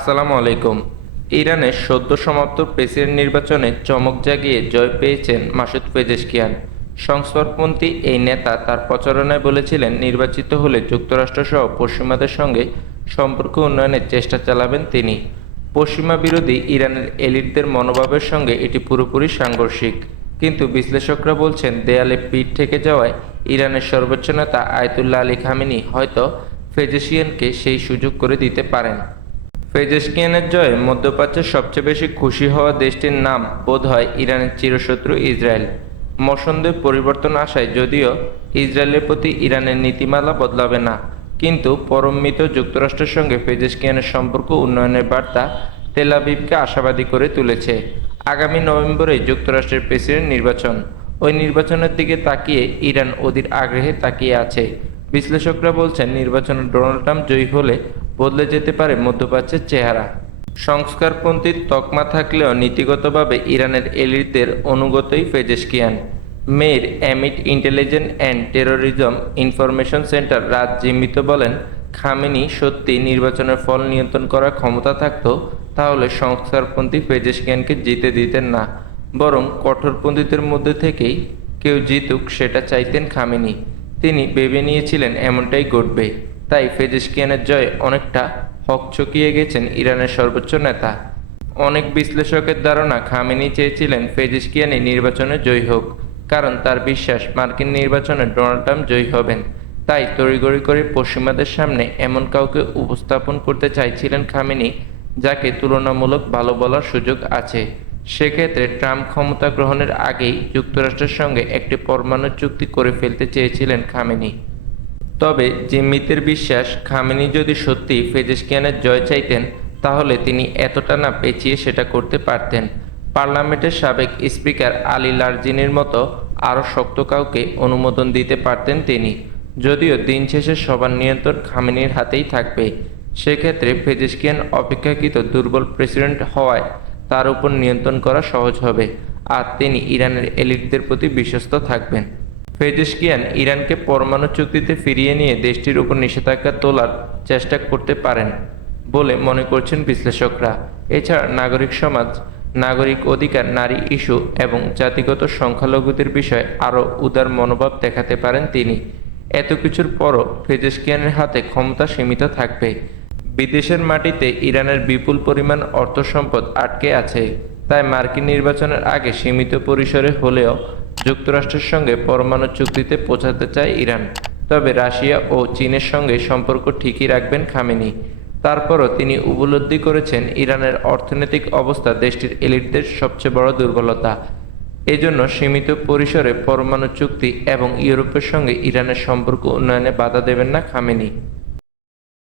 আসসালামু আলাইকুম। ইরানের সদ্য সমাপ্ত প্রেসিডেন্ট নির্বাচনে চমক জাগিয়ে জয় পেয়েছেন মাসুদ পেজেশকিয়ান। সংস্কারপন্থী এই নেতা তার প্রচারণায় বলেছিলেন, নির্বাচিত হলে যুক্তরাষ্ট্রসহ পশ্চিমাদের সঙ্গে সম্পর্ক উন্নয়নের চেষ্টা চালাবেন তিনি। পশ্চিমা বিরোধী ইরানের এলিটদের মনোভাবের সঙ্গে এটি পুরোপুরি সাংঘর্ষিক। কিন্তু বিশ্লেষকরা বলছেন, দেয়ালে পিঠ থেকে যাওয়ায় ইরানের সর্বোচ্চ নেতা আয়তুল্লাহ আলী খামিনি হয়তো ফেজেশিয়ানকে সেই সুযোগ করে দিতে পারেন। ফেজেশকিয়ানের জয়ে, মধ্যপ্রাচ্যের সবচেয়ে বেশি খুশি হওয়া দেশটির নাম বোধ হয় ইরানের চিরশত্রু ইসরায়েল। মসন্দের পরিবর্তন আসায় যদিও ইসরায়েলের প্রতি ইরানের নীতিমালা বদলাবে না, কিন্তু পরমিত যুক্তরাষ্ট্রের সঙ্গে ফেজেশকিয়ানের সম্পর্ক উন্নয়নের বার্তা তেলাবিবকে আশাবাদী করে তুলেছে। আগামী নভেম্বরে যুক্তরাষ্ট্রের প্রেসিডেন্ট নির্বাচন। ওই নির্বাচনের দিকে তাকিয়ে ইরান অধীর আগ্রহে তাকিয়ে আছে। বিশ্লেষকরা বলছেন, নির্বাচনে ডোনাল্ড ট্রাম্প জয়ী হলে বদলে যেতে পারে মধ্যপ্রাচ্যের চেহারা। সংস্কারপন্থীর তকমা থাকলেও নীতিগতভাবে ইরানের এলিটদের অনুগতই ফেজেশকিয়ান মেয়ের amid intelligence and terrorism information centre রাজ জিম্মিত বলেন, খামেনি সত্যি নির্বাচনের ফল নিয়ন্ত্রণ করার ক্ষমতা থাকত, তাহলে সংস্কারপন্থী ফেজেশকিয়ানকে জিতে দিতেন না। বরং কঠোরপন্থীদের মধ্যে থেকেই কেউ জিতুক সেটা চাইতেন খামেনি। তিনি ভেবে নিয়েছিলেন এমনটাই ঘটবে। তাই ফেজেশকিয়ানের জয় অনেকটা হকচকিয়ে গেছেন ইরানের সর্বোচ্চ নেতা। অনেক বিশ্লেষকের ধারণা খামেনি চেয়েছিলেন ফেজেশকিয়ানি নির্বাচনে জয়ী হোক, কারণ তার বিশ্বাস মার্কিন নির্বাচনে ডোনাল্ড ট্রাম্প জয়ী হবেন। তাই তড়িগড়ি করে পশ্চিমাদের সামনে এমন কাউকে উপস্থাপন করতে চাইছিলেন খামেনি, যাকে তুলনামূলক ভালো বলার সুযোগ আছে। সেক্ষেত্রে ট্রাম্প ক্ষমতা গ্রহণের আগেই যুক্তরাষ্ট্রের সঙ্গে একটি পরমাণু চুক্তি করে ফেলতে চেয়েছিলেন খামেনি। তবে জিম্মিতের বিশ্বাস খামেনি যদি সত্যি ফেজেশকিয়ানের জয় চাইতেন, তাহলে তিনি এতটা না পেঁচিয়ে সেটা করতে পারতেন। পার্লামেন্টের সাবেক স্পিকার আলী লারজিনের মতো আরও শক্ত কাউকে অনুমোদন দিতে পারতেন তিনি। যদিও দিন শেষে সবার নিয়ন্ত্রণ খামেনির হাতেই থাকবে। সেক্ষেত্রে ফেজেশকিয়ান অপেক্ষাকৃত দুর্বল প্রেসিডেন্ট হওয়ায় তার উপর নিয়ন্ত্রণ করা সহজ হবে, আর তিনি ইরানের এলিটদের প্রতি বিশ্বস্ত থাকবেন। ফেজেশকিয়ান ইরানকে পরমাণু চুক্তিতে ফিরিয়ে নিয়ে দেশটির উপর নিষেধাজ্ঞা তোলার চেষ্টা করতে পারেন বলে মনে করছেন বিশ্লেষকরা। এছাড়া নাগরিক সমাজ, নাগরিক অধিকার, নারী ইস্যু এবং জাতিগত সংখ্যালঘুদের বিষয়ে আরও উদার মনোভাব দেখাতে পারেন তিনি। এত কিছুর পরও ফেজেশকিয়ানের হাতে ক্ষমতা সীমিত থাকবে। বিদেশের মাটিতে ইরানের বিপুল পরিমাণ অর্থ সম্পদ আটকে আছে। তাই মার্কিন নির্বাচনের আগে সীমিত পরিসরে হলেও যুক্তরাষ্ট্রের সঙ্গে পরমাণু চুক্তিতে পৌঁছাতে চায় ইরান। তবে রাশিয়া ও চীনের সঙ্গে সম্পর্ক ঠিকই রাখবেন খামেনি। তারপরও তিনি উপলব্ধি করেছেন, ইরানের অর্থনৈতিক অবস্থা দেশটির এলিটদের সবচেয়ে বড় দুর্বলতা। এজন্য সীমিত পরিসরে পরমাণু চুক্তি এবং ইউরোপের সঙ্গে ইরানের সম্পর্ক উন্নয়নে বাধা দেবেন না খামেনি।